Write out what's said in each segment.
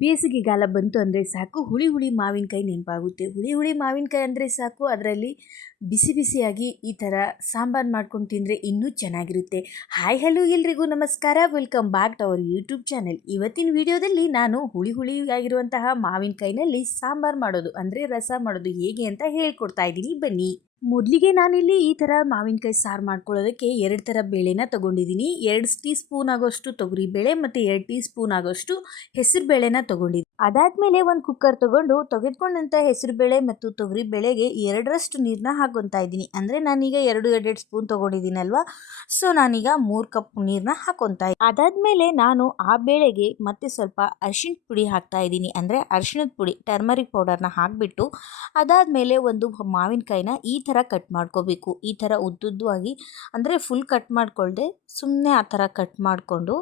ಬೇಸಿಗೆಗಾಲ ಬಂತು ಅಂದರೆ ಸಾಕು. ಹುಳಿ ಹುಳಿ ಮಾವಿನಕಾಯಿ ನೆನಪಾಗುತ್ತೆ. ಹುಳಿ ಹುಳಿ ಮಾವಿನಕಾಯಿ ಅಂದರೆ ಸಾಕು. ಅದರಲ್ಲಿ ಬಿಸಿ ಬಿಸಿಯಾಗಿ ಈ ಥರ ಸಾಂಬಾರು ಮಾಡ್ಕೊಂಡು ತಿಂದರೆ ಇನ್ನೂ ಚೆನ್ನಾಗಿರುತ್ತೆ. ಹಾಯ್, ಹಲೋ ಎಲ್ರಿಗೂ ನಮಸ್ಕಾರ. Welcome back to our YouTube channel. ಇವತ್ತಿನ ವಿಡಿಯೋದಲ್ಲಿ ನಾನು ಹುಳಿ ಹುಳಿ ಆಗಿರುವಂತಹ ಮಾವಿನಕಾಯಿನಲ್ಲಿ ಸಾಂಬಾರು ಮಾಡೋದು ಅಂದರೆ ರಸ ಮಾಡೋದು ಹೇಗೆ ಅಂತ ಹೇಳ್ಕೊಡ್ತಾ ಇದ್ದೀನಿ. ಬನ್ನಿ. ಮೊದಲಿಗೆ ನಾನಿಲ್ಲಿ ಈ ಥರ ಮಾವಿನಕಾಯಿ ಸಾರು ಮಾಡ್ಕೊಳ್ಳೋದಕ್ಕೆ ಎರಡು ಥರ ಬೇಳೆನ ತೊಗೊಂಡಿದ್ದೀನಿ. ಎರಡು ಟೀ ಸ್ಪೂನ್ ಆಗೋಷ್ಟು ತೊಗರಿ ಬೇಳೆ ಮತ್ತು ಎರಡು ಟೀ ಸ್ಪೂನ್ ಆಗೋಷ್ಟು ಹೆಸರು ಬೇಳೆನ ತೊಗೊಂಡಿದ್ದೀನಿ ಅದಾದಮೇಲೆ ಒಂದು ಕುಕ್ಕರ್ ತೊಗೊಂಡು ತೆಗೆದುಕೊಂಡಂಥ ಹೆಸರು ಬೇಳೆ ಮತ್ತು ತೊಗರಿ ಬೇಳೆಗೆ ಎರಡರಷ್ಟು ನೀರನ್ನ ಹಾಕೊತಾ ಇದ್ದೀನಿ. ಅಂದರೆ ನಾನೀಗ ಎರಡು ಎರಡೆರಡು ಸ್ಪೂನ್ ತೊಗೊಂಡಿದ್ದೀನಲ್ವ? ಸೊ ನಾನೀಗ ಮೂರು ಕಪ್ ನೀರನ್ನ ಹಾಕೊತಾ ಇದ್ದೀನಿ ಅದಾದಮೇಲೆ ನಾನು ಆ ಬೇಳೆಗೆ ಮತ್ತೆ ಸ್ವಲ್ಪ ಅರಿಶಿಣ ಪುಡಿ ಹಾಕ್ತಾ ಇದ್ದೀನಿ. ಅಂದರೆ ಅರಿಶಿಣದ ಪುಡಿ ಟರ್ಮರಿಕ್ ಪೌಡರ್ನ ಹಾಕಿಬಿಟ್ಟು ಅದಾದಮೇಲೆ ಒಂದು ಮಾವಿನಕಾಯಿನ ಈ ಥರ ಕಟ್ ಮಾಡ್ಕೋಬೇಕು. ಈ ಥರ ಉದ್ದುದ್ದವಾಗಿ, ಅಂದರೆ ಫುಲ್ ಕಟ್ ಮಾಡ್ಕೊಳ್ದೆ ಸುಮ್ಮನೆ ಆ ಥರ ಕಟ್ ಮಾಡಿಕೊಂಡು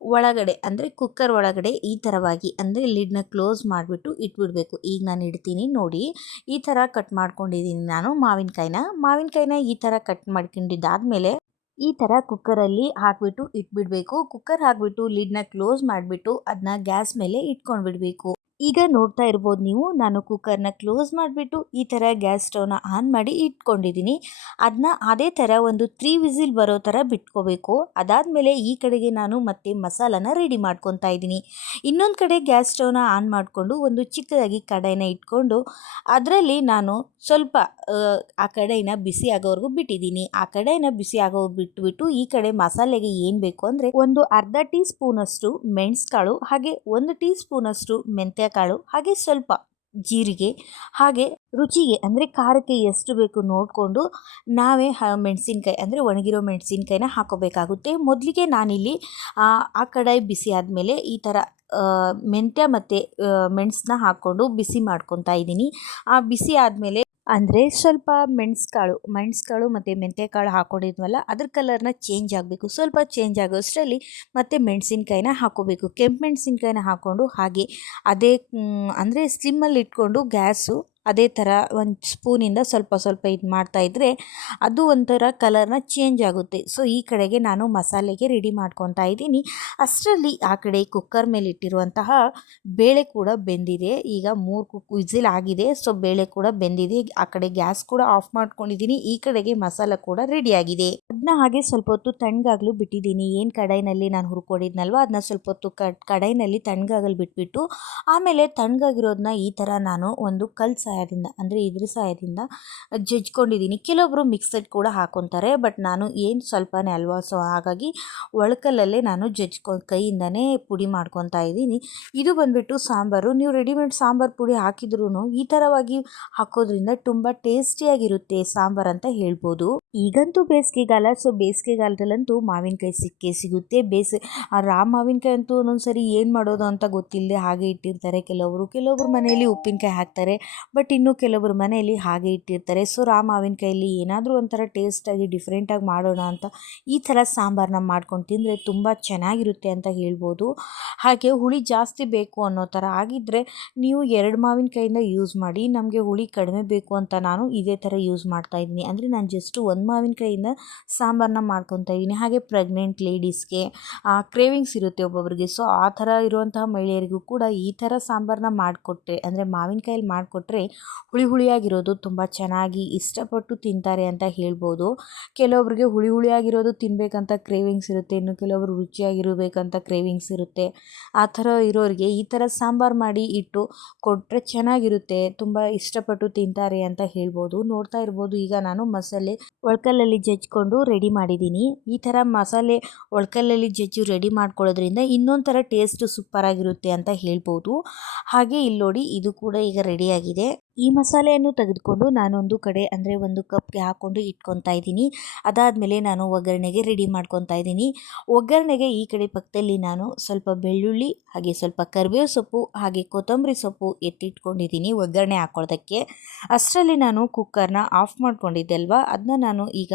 ಒಳಗಡೆ ಅಂದರೆ ಕುಕ್ಕರ್ ಒಳಗಡೆ ಈ ಥರವಾಗಿ ಅಂದರೆ ಲಿಡ್ನ ಕ್ಲೋಸ್ ಮಾಡಿಬಿಟ್ಟು ಇಟ್ಬಿಡಬೇಕು. ಈಗ ನಾನು ಇಡ್ತೀನಿ ನೋಡಿ. ಈ ಥರ ಕಟ್ ಮಾಡ್ಕೊಂಡಿದ್ದೀನಿ ನಾನು ಮಾವಿನಕಾಯಿನ. ಮಾವಿನಕಾಯಿನ ಈ ಥರ ಕಟ್ ಮಾಡ್ಕೊಂಡಿದ್ದಾದಮೇಲೆ ಈ ಥರ ಕುಕ್ಕರಲ್ಲಿ ಹಾಕಿಬಿಟ್ಟು ಇಟ್ಬಿಡಬೇಕು. ಕುಕ್ಕರ್ ಹಾಕಿಬಿಟ್ಟು ಲಿಡ್ನ ಕ್ಲೋಸ್ ಮಾಡಿಬಿಟ್ಟು ಅದನ್ನ ಗ್ಯಾಸ್ ಮೇಲೆ ಇಟ್ಕೊಂಡು ಬಿಡಬೇಕು ಈಗ ನೋಡ್ತಾ ಇರ್ಬೋದು ನೀವು. ನಾನು ಕುಕ್ಕರ್ನ ಕ್ಲೋಸ್ ಮಾಡಿಬಿಟ್ಟು ಈ ಥರ ಗ್ಯಾಸ್ ಸ್ಟವ್ನ ಆನ್ ಮಾಡಿ ಇಟ್ಕೊಂಡಿದ್ದೀನಿ. ಅದನ್ನ ಅದೇ ಥರ ಒಂದು ತ್ರೀ ವಿಸಿಲ್ ಬರೋ ಥರ ಬಿಟ್ಕೋಬೇಕು. ಅದಾದಮೇಲೆ ಈ ಕಡೆಗೆ ನಾನು ಮತ್ತೆ ಮಸಾಲನ ರೆಡಿ ಮಾಡ್ಕೊತಾ ಇದ್ದೀನಿ. ಇನ್ನೊಂದು ಕಡೆ ಗ್ಯಾಸ್ ಸ್ಟವ್ನ ಆನ್ ಮಾಡಿಕೊಂಡು ಒಂದು ಚಿಕ್ಕದಾಗಿ ಕಡಾಯಿನ ಇಟ್ಕೊಂಡು ಅದರಲ್ಲಿ ನಾನು ಸ್ವಲ್ಪ, ಆ ಕಡಾಯಿನ ಬಿಸಿ ಆಗೋವರೆಗೂ ಬಿಟ್ಟಿದ್ದೀನಿ. ಆ ಕಡಾಯಿನ ಬಿಸಿ ಆಗೋ ಬಿಟ್ಬಿಟ್ಟು ಈ ಕಡೆ ಮಸಾಲೆಗೆ ಏನು ಬೇಕು ಅಂದರೆ ಒಂದು ಅರ್ಧ ಟೀ ಸ್ಪೂನಷ್ಟು ಮೆಣಸ್ಕಾಳು, ಹಾಗೆ ಒಂದು ಟೀ ಸ್ಪೂನಷ್ಟು ಮೆಂತ್ಯ ಕಾಳು ಹಾಗೆ ಸ್ವಲ್ಪ ಜೀರಿಗೆ, ಹಾಗೆ ರುಚಿಗೆ ಅಂದರೆ ಖಾರಕ್ಕೆ ಎಷ್ಟು ಬೇಕು ನೋಡಿಕೊಂಡು ನಾವೇ ಮೆಣಸಿನ್ಕಾಯಿ ಅಂದರೆ ಒಣಗಿರೋ ಮೆಣಸಿನ್ಕಾಯಿನ ಹಾಕೋಬೇಕಾಗುತ್ತೆ. ಮೊದಲಿಗೆ ನಾನಿಲ್ಲಿ, ಆ ಕಡಾಯಿ ಬಿಸಿ ಆದಮೇಲೆ ಈ ಥರ ಮೆಂತ್ಯ ಮತ್ತು ಮೆಣಸನ್ನ ಹಾಕ್ಕೊಂಡು ಬಿಸಿ ಮಾಡ್ಕೊತಾ ಇದ್ದೀನಿ. ಆ ಬಿಸಿ ಆದಮೇಲೆ ಅಂದರೆ ಸ್ವಲ್ಪ ಮೆಣಸುಕಾಳು ಮೆಣಸುಕಾಳು ಮತ್ತು ಮೆಂತ್ಯಕಾಳು ಹಾಕ್ಕೊಂಡಿದ್ವಲ್ಲ ಅದ್ರ ಕಲರ್ನ ಚೇಂಜ್ ಆಗಬೇಕು. ಸ್ವಲ್ಪ ಚೇಂಜ್ ಆಗೋಷ್ಟರಲ್ಲಿ ಮತ್ತೆ ಮೆಣಸಿನ್ಕಾಯಿನ ಹಾಕೋಬೇಕು. ಕೆಂಪು ಮೆಣಸಿನ್ಕಾಯಿನ ಹಾಕ್ಕೊಂಡು ಹಾಗೆ, ಅದೇ ಅಂದರೆ ಸ್ಲಿಮ್ಮಲ್ಲಿ ಇಟ್ಕೊಂಡು ಗ್ಯಾಸು ಅದೇ ಥರ ಒಂದು ಸ್ಪೂನಿಂದ ಸ್ವಲ್ಪ ಸ್ವಲ್ಪ ಇದು ಮಾಡ್ತಾಯಿದ್ರೆ ಅದು ಒಂಥರ ಕಲರ್ನ ಚೇಂಜ್ ಆಗುತ್ತೆ. ಸೊ, ಈ ಕಡೆಗೆ ನಾನು ಮಸಾಲೆಗೆ ರೆಡಿ ಮಾಡ್ಕೊತಾ ಇದ್ದೀನಿ. ಅಷ್ಟರಲ್ಲಿ ಆ ಕಡೆ ಕುಕ್ಕರ್ ಮೇಲೆ ಇಟ್ಟಿರುವಂತಹ ಬೇಳೆ ಕೂಡ ಬೆಂದಿದೆ. ಈಗ ಮೂರು ಕುಕ್ ವಿಝಿಲ್ ಆಗಿದೆ. ಸೊ, ಬೇಳೆ ಕೂಡ ಬೆಂದಿದೆ. ಆ ಕಡೆ ಗ್ಯಾಸ್ ಕೂಡ ಆಫ್ ಮಾಡ್ಕೊಂಡಿದ್ದೀನಿ. ಈ ಕಡೆಗೆ ಮಸಾಲ ಕೂಡ ರೆಡಿಯಾಗಿದೆ ಅದನ್ನ ಹಾಗೆ ಸ್ವಲ್ಪ ಹೊತ್ತು ತಣ್ಣಗಾಗಲು ಬಿಟ್ಟಿದ್ದೀನಿ. ಏನು ಕಡಾಯಿನಲ್ಲಿ ನಾನು ಹುರ್ಕೊಂಡಿದ್ನಲ್ವ ಅದನ್ನ ಸ್ವಲ್ಪ ಹೊತ್ತು ಕಡಾಯಿನಲ್ಲಿ ತಣ್ಣಗಾಗಲು ಬಿಟ್ಬಿಟ್ಟು, ಆಮೇಲೆ ತಣ್ಣಗಾಗಿರೋದನ್ನ ಈ ಥರ ನಾನು ಒಂದು ಕಲ್ ಸಹಾಯದಿಂದ ಅಂದರೆ ಇದ್ರ ಸಹಾಯದಿಂದ ಜಜ್ಕೊಂಡಿದ್ದೀನಿ. ಕೆಲವೊಬ್ಬರು ಮಿಕ್ಸಡ್ ಕೂಡ ಹಾಕೊತಾರೆ, ಬಟ್ ನಾನು ಏನು ಸ್ವಲ್ಪನೇ ಅಲ್ವಾ, ಸೊ ಹಾಗಾಗಿ ಒಳಕಲ್ಲಲ್ಲೇ ನಾನು ಜಜ್ಕೊ, ಕೈಯಿಂದನೇ ಪುಡಿ ಮಾಡ್ಕೊತಾ ಇದ್ದೀನಿ. ಇದು ಬಂದುಬಿಟ್ಟು ಸಾಂಬಾರು. ನೀವು ರೆಡಿಮೇಡ್ ಸಾಂಬಾರು ಪುಡಿ ಹಾಕಿದ್ರೂ ಈ ಥರವಾಗಿ ಹಾಕೋದ್ರಿಂದ ತುಂಬ ಟೇಸ್ಟಿಯಾಗಿರುತ್ತೆ ಸಾಂಬಾರು ಅಂತ ಹೇಳ್ಬೋದು. ಈಗಂತೂ ಬೇಸಿಗೆಗಾಲ, ಸೊ ಬೇಸಿಗೆಗಾಲದಲ್ಲಂತೂ ಮಾವಿನಕಾಯಿ ಸಿಕ್ಕೇ ಸಿಗುತ್ತೆ. ಬೇಸಿ ರಾ ಮಾವಿನಕಾಯಿ ಅಂತೂ ಒಂದೊಂದು ಸರಿ ಏನು ಮಾಡೋದು ಅಂತ ಗೊತ್ತಿಲ್ಲದೆ ಹಾಗೆ ಇಟ್ಟಿರ್ತಾರೆ. ಕೆಲವರು ಕೆಲವೊಬ್ರು ಮನೆಯಲ್ಲಿ ಉಪ್ಪಿನಕಾಯಿ ಹಾಕ್ತಾರೆ, ಬಟ್ ಇನ್ನು ಕೆಲವರು ಮನೆಯಲ್ಲಿ ಹಾಗೆ ಇಟ್ಟಿರ್ತಾರೆ. ಸೊ ರಾ ಮಾವಿನಕಾಯಲ್ಲಿ ಏನಾದರೂ ಒಂಥರ ಟೇಸ್ಟಾಗಿ ಡಿಫ್ರೆಂಟಾಗಿ ಮಾಡೋಣ ಅಂತ ಈ ಥರ ಸಾಂಬಾರನ್ನ ಮಾಡ್ಕೊಂಡು ತಿಂದರೆ ತುಂಬ ಚೆನ್ನಾಗಿರುತ್ತೆ ಅಂತ ಹೇಳ್ಬೋದು. ಹಾಗೆ ಹುಳಿ ಜಾಸ್ತಿ ಬೇಕು ಅನ್ನೋ ಥರ ಆಗಿದ್ದರೆ ನೀವು ಎರಡು ಮಾವಿನಕಾಯಿಂದ ಯೂಸ್ ಮಾಡಿ, ನಮಗೆ ಹುಳಿ ಕಡಿಮೆ ಬೇಕು ಅಂತ ನಾನು ಇದೇ ಥರ ಯೂಸ್ ಮಾಡ್ತಾ ಇದ್ದೀನಿ. ಅಂದರೆ ನಾನು ಜಸ್ಟ್ ಒಂದು ಮಾವಿನಕಾಯಿಂದ ಸಾಂಬಾರನ್ನ ಮಾಡ್ಕೊತಾ ಇದ್ದೀನಿ. ಹಾಗೆ ಪ್ರೆಗ್ನೆಂಟ್ ಲೇಡೀಸ್ಗೆ ಕ್ರೇವಿಂಗ್ಸ್ ಇರುತ್ತೆ ಒಬ್ಬೊಬ್ಬರಿಗೆ ಸೊ ಆ ಥರ ಇರುವಂತಹ ಮಹಿಳೆಯರಿಗೂ ಕೂಡ ಈ ಥರ ಸಾಂಬಾರನ್ನ ಮಾಡಿಕೊಟ್ರೆ ಅಂದರೆ ಮಾವಿನಕಾಯಲ್ಲಿ ಮಾಡಿಕೊಟ್ರೆ ಹುಳಿ ಹುಳಿಯಾಗಿರೋದು ತುಂಬ ಚೆನ್ನಾಗಿ ಇಷ್ಟಪಟ್ಟು ತಿಂತಾರೆ ಅಂತ ಹೇಳ್ಬೋದು. ಕೆಲವೊಬ್ರಿಗೆ ಹುಳಿ ಹುಳಿಯಾಗಿರೋದು ತಿನ್ನಬೇಕಂತ ಕ್ರೇವಿಂಗ್ಸ್ ಇರುತ್ತೆ, ಇನ್ನು ಕೆಲವೊಬ್ರು ರುಚಿಯಾಗಿರಬೇಕಂತ ಕ್ರೇವಿಂಗ್ಸ್ ಇರುತ್ತೆ. ಆ ಥರ ಇರೋರಿಗೆ ಈ ಥರ ಸಾಂಬಾರು ಮಾಡಿ ಇಟ್ಟು ಕೊಟ್ಟರೆ ಚೆನ್ನಾಗಿರುತ್ತೆ, ತುಂಬ ಇಷ್ಟಪಟ್ಟು ತಿಂತಾರೆ ಅಂತ ಹೇಳ್ಬೋದು. ನೋಡ್ತಾ ಇರ್ಬೋದು, ಈಗ ನಾನು ಮಸಾಲೆ ಒಳ್ಕಲ್ಲಲ್ಲಿ ಜಜ್ಜಿಕೊಂಡು ರೆಡಿ ಮಾಡಿದ್ದೀನಿ. ಈ ಥರ ಮಸಾಲೆ ಒಳ್ಕಲ್ಲಲ್ಲಿ ಜಜ್ಜು ರೆಡಿ ಮಾಡ್ಕೊಳ್ಳೋದ್ರಿಂದ ಇನ್ನೊಂದು ಥರ ಟೇಸ್ಟು ಸೂಪರಾಗಿರುತ್ತೆ ಅಂತ ಹೇಳ್ಬೋದು. ಹಾಗೆ ಇಲ್ಲಿ ನೋಡಿ ಇದು ಕೂಡ ಈಗ ರೆಡಿಯಾಗಿದೆ ಈ ಮಸಾಲೆಯನ್ನು ತೆಗೆದುಕೊಂಡು ನಾನೊಂದು ಕಡೆ ಅಂದರೆ ಒಂದು ಕಪ್ಗೆ ಹಾಕ್ಕೊಂಡು ಇಟ್ಕೊತಾ ಇದ್ದೀನಿ. ಅದಾದಮೇಲೆ ನಾನು ಒಗ್ಗರಣೆಗೆ ರೆಡಿ ಮಾಡ್ಕೊತಾ ಇದ್ದೀನಿ. ಒಗ್ಗರಣೆಗೆ ಈ ಕಡೆ ಪಕ್ಕದಲ್ಲಿ ನಾನು ಸ್ವಲ್ಪ ಬೆಳ್ಳುಳ್ಳಿ, ಹಾಗೆ ಸ್ವಲ್ಪ ಕರಿಬೇವು ಸೊಪ್ಪು, ಹಾಗೆ ಕೊತ್ತಂಬರಿ ಸೊಪ್ಪು ಎತ್ತಿಟ್ಕೊಂಡಿದ್ದೀನಿ ಒಗ್ಗರಣೆ ಹಾಕೊಳ್ಳೋದಕ್ಕೆ ಅಷ್ಟರಲ್ಲಿ ನಾನು ಕುಕ್ಕರ್ನ ಆಫ್ ಮಾಡ್ಕೊಂಡಿದ್ದೆ ಅಲ್ವಾ? ಅದನ್ನ ನಾನು ಈಗ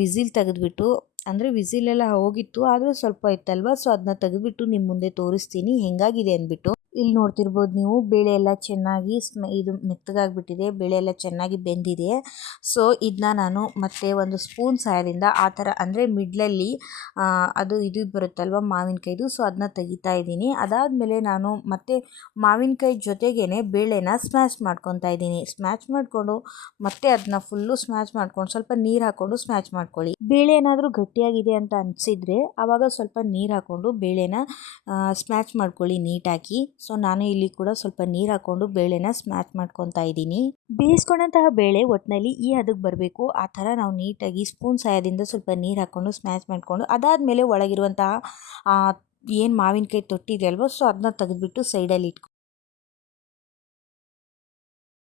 ವಿಸಿಲ್ ತೆಗೆದುಬಿಟ್ಟು, ಅಂದರೆ ವಿಸಿಲೆಲ್ಲ ಹೋಗಿತ್ತು, ಆದರೂ ಸ್ವಲ್ಪ ಇತ್ತಲ್ವ? ಸೊ ಅದನ್ನ ತೆಗೆದುಬಿಟ್ಟು ನಿಮ್ಮ ಮುಂದೆ ತೋರಿಸ್ತೀನಿ. ಹೆಂಗಾಗಿದೆ ಅಂದ್ಬಿಟ್ಟು. ಇಲ್ಲಿ ನೋಡ್ತಿರ್ಬೋದು ನೀವು ಬೇಳೆ ಎಲ್ಲ ಚೆನ್ನಾಗಿ ಸ್ಮ, ಇದು ಮೆತ್ತಗಾಗ್ಬಿಟ್ಟಿದೆ, ಬೇಳೆ ಎಲ್ಲ ಚೆನ್ನಾಗಿ ಬೆಂದಿದೆ. ಸೊ ಇದನ್ನ ನಾನು ಮತ್ತೆ ಒಂದು ಸ್ಪೂನ್ ಸಹಾಯದಿಂದ ಆ ಥರ ಅಂದರೆ ಮಿಡ್ಲಲ್ಲಿ ಅದು ಇದು ಬರುತ್ತಲ್ವ ಮಾವಿನಕಾಯ್ದು, ಸೊ ಅದನ್ನ ತೆಗಿತಾ ಇದ್ದೀನಿ. ಅದಾದಮೇಲೆ ನಾನು ಮತ್ತೆ ಮಾವಿನಕಾಯಿ ಜೊತೆಗೇ ಬೇಳೆನ ಸ್ಮ್ಯಾಶ್ ಮಾಡ್ಕೊತಾ ಇದ್ದೀನಿ. ಸ್ಮ್ಯಾಚ್ ಮಾಡಿಕೊಂಡು ಮತ್ತೆ ಅದನ್ನ ಫುಲ್ಲು ಸ್ಮ್ಯಾಚ್ ಮಾಡ್ಕೊಂಡು ಸ್ವಲ್ಪ ನೀರು ಹಾಕ್ಕೊಂಡು ಸ್ಮ್ಯಾಚ್ ಮಾಡ್ಕೊಳ್ಳಿ. ಬೇಳೆ ಏನಾದರೂ ಗಟ್ಟಿಯಾಗಿದೆ ಅಂತ ಅನಿಸಿದರೆ ಆವಾಗ ಸ್ವಲ್ಪ ನೀರು ಹಾಕ್ಕೊಂಡು ಬೇಳೆನ ಸ್ಮ್ಯಾಚ್ ಮಾಡ್ಕೊಳ್ಳಿ ನೀಟಾಗಿ. ಸೊ ನಾನು ಇಲ್ಲಿ ಕೂಡ ಸ್ವಲ್ಪ ನೀರು ಹಾಕ್ಕೊಂಡು ಬೇಳೆನ ಸ್ಮ್ಯಾಚ್ ಮಾಡ್ಕೊತಾ ಇದ್ದೀನಿ. ಬೇಯಿಸ್ಕೊಂಡಂತಹ ಬೇಳೆ ಒಟ್ಟಿನಲ್ಲಿ ಈ ಹದಕ್ಕೆ ಬರಬೇಕು. ಆ ಥರ ನಾವು ನೀಟಾಗಿ ಸ್ಪೂನ್ ಸಹಾಯದಿಂದ ಸ್ವಲ್ಪ ನೀರು ಹಾಕ್ಕೊಂಡು ಸ್ಮ್ಯಾಚ್ ಮಾಡಿಕೊಂಡು ಅದಾದಮೇಲೆ ಒಳಗಿರುವಂತಹ ಏನು ಮಾವಿನಕಾಯಿ ತೊಟ್ಟಿದೆ ಅಲ್ವೋ, ಸೊ ಅದನ್ನ ತೆಗೆದುಬಿಟ್ಟು ಸೈಡಲ್ಲಿ ಇಟ್ಕೊ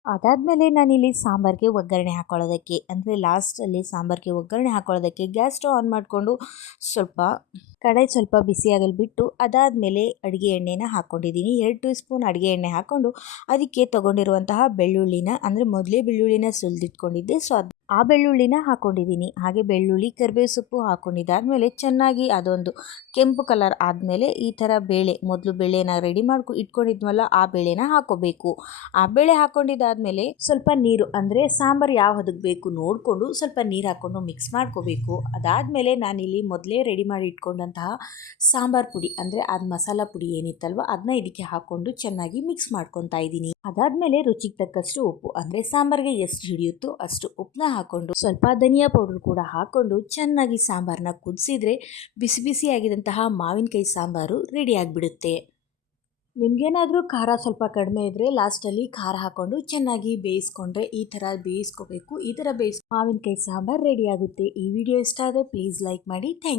ಅದಾದಮೇಲೆ ನಾನಿಲ್ಲಿ ಸಾಂಬಾರಿಗೆ ಒಗ್ಗರಣೆ ಹಾಕೊಳ್ಳೋದಕ್ಕೆ, ಅಂದರೆ ಲಾಸ್ಟಲ್ಲಿ ಸಾಂಬಾರಿಗೆ ಒಗ್ಗರಣೆ ಹಾಕೊಳ್ಳೋದಕ್ಕೆ ಗ್ಯಾಸ್ ಸ್ಟವ್ ಆನ್ ಮಾಡಿಕೊಂಡು ಸ್ವಲ್ಪ ಕಡಾಯಿ ಸ್ವಲ್ಪ ಬಿಸಿಯಾಗಲು ಬಿಟ್ಟು ಅದಾದಮೇಲೆ ಅಡುಗೆ ಎಣ್ಣೆನ ಹಾಕ್ಕೊಂಡಿದ್ದೀನಿ ಎರಡು ಟೀ ಸ್ಪೂನ್ ಅಡುಗೆ ಎಣ್ಣೆ ಹಾಕ್ಕೊಂಡು ಅದಕ್ಕೆ ತೊಗೊಂಡಿರುವಂತಹ ಬೆಳ್ಳುಳ್ಳಿನ, ಅಂದರೆ ಮೊದಲೇ ಬೆಳ್ಳುಳ್ಳಿನ ಸುಲಿದಿಟ್ಕೊಂಡಿದ್ದೆ. ಸೊ ಅದು ಆ ಬೆಳ್ಳುಳ್ಳಿನ ಹಾಕ್ಕೊಂಡಿದ್ದೀನಿ ಹಾಗೆ ಬೆಳ್ಳುಳ್ಳಿ, ಕರಿಬೇವು ಸೊಪ್ಪು ಹಾಕ್ಕೊಂಡಿದ್ದಾದಮೇಲೆ ಚೆನ್ನಾಗಿ ಅದೊಂದು ಕೆಂಪು ಕಲರ್ ಆದಮೇಲೆ ಈ ಥರ ಬೇಳೆ, ಮೊದಲು ಬೇಳೆನ ರೆಡಿ ಮಾಡ್ಕೊ, ಇಟ್ಕೊಂಡಿದ್ವಲ್ಲ, ಆ ಬೇಳೆನ ಹಾಕೋಬೇಕು ಆ ಬೇಳೆ ಹಾಕ್ಕೊಂಡಿದ್ದಾದಮೇಲೆ ಸ್ವಲ್ಪ ನೀರು, ಅಂದರೆ ಸಾಂಬಾರು ಯಾವ ಹದಕ್ಕೆ ಬೇಕು ನೋಡಿಕೊಂಡು ಸ್ವಲ್ಪ ನೀರು ಹಾಕ್ಕೊಂಡು ಮಿಕ್ಸ್ ಮಾಡ್ಕೋಬೇಕು. ಅದಾದಮೇಲೆ ನಾನಿಲ್ಲಿ ಮೊದಲೇ ರೆಡಿ ಮಾಡಿ ಇಟ್ಕೊಂಡಂತಹ ಸಾಂಬಾರು ಪುಡಿ, ಅಂದರೆ ಅದು ಮಸಾಲ ಪುಡಿ ಏನಿತ್ತಲ್ವ ಅದನ್ನ ಇದಕ್ಕೆ ಹಾಕ್ಕೊಂಡು ಚೆನ್ನಾಗಿ ಮಿಕ್ಸ್ ಮಾಡ್ಕೊತಾ ಇದ್ದೀನಿ. ಅದಾದಮೇಲೆ ರುಚಿಗೆ ತಕ್ಕಷ್ಟು ಉಪ್ಪು, ಅಂದರೆ ಸಾಂಬಾರಿಗೆ ಎಷ್ಟು ಹಿಡಿಯುತ್ತೋ ಅಷ್ಟು ಉಪ್ಪನ್ನ ಹಾಕ್ಕೊಂಡು ಸ್ವಲ್ಪ ಧನಿಯಾ ಪೌಡರ್ ಕೂಡ ಹಾಕ್ಕೊಂಡು ಚೆನ್ನಾಗಿ ಸಾಂಬಾರನ್ನ ಕುದಿಸಿದ್ರೆ ಬಿಸಿ ಬಿಸಿಯಾಗಿದ್ದಂತಹ ಮಾವಿನಕಾಯಿ ಸಾಂಬಾರು ರೆಡಿ ಆಗಿಬಿಡುತ್ತೆ. ನಿಮಗೇನಾದರೂ ಖಾರ ಸ್ವಲ್ಪ ಕಡಿಮೆ ಇದ್ದರೆ ಲಾಸ್ಟಲ್ಲಿ ಖಾರ ಹಾಕ್ಕೊಂಡು ಚೆನ್ನಾಗಿ ಬೇಯಿಸ್ಕೊಂಡ್ರೆ ಈ ಥರ ಬೇಯಿಸ್ಕೋಬೇಕು, ಈ ಥರ ಬೇಯಿಸ್ ಮಾವಿನಕಾಯಿ ಸಾಂಬಾರು ರೆಡಿ ಆಗುತ್ತೆ. ಈ ವಿಡಿಯೋ ಇಷ್ಟ ಆದರೆ ಪ್ಲೀಸ್ ಲೈಕ್ ಮಾಡಿ ಥ್ಯಾಂಕ್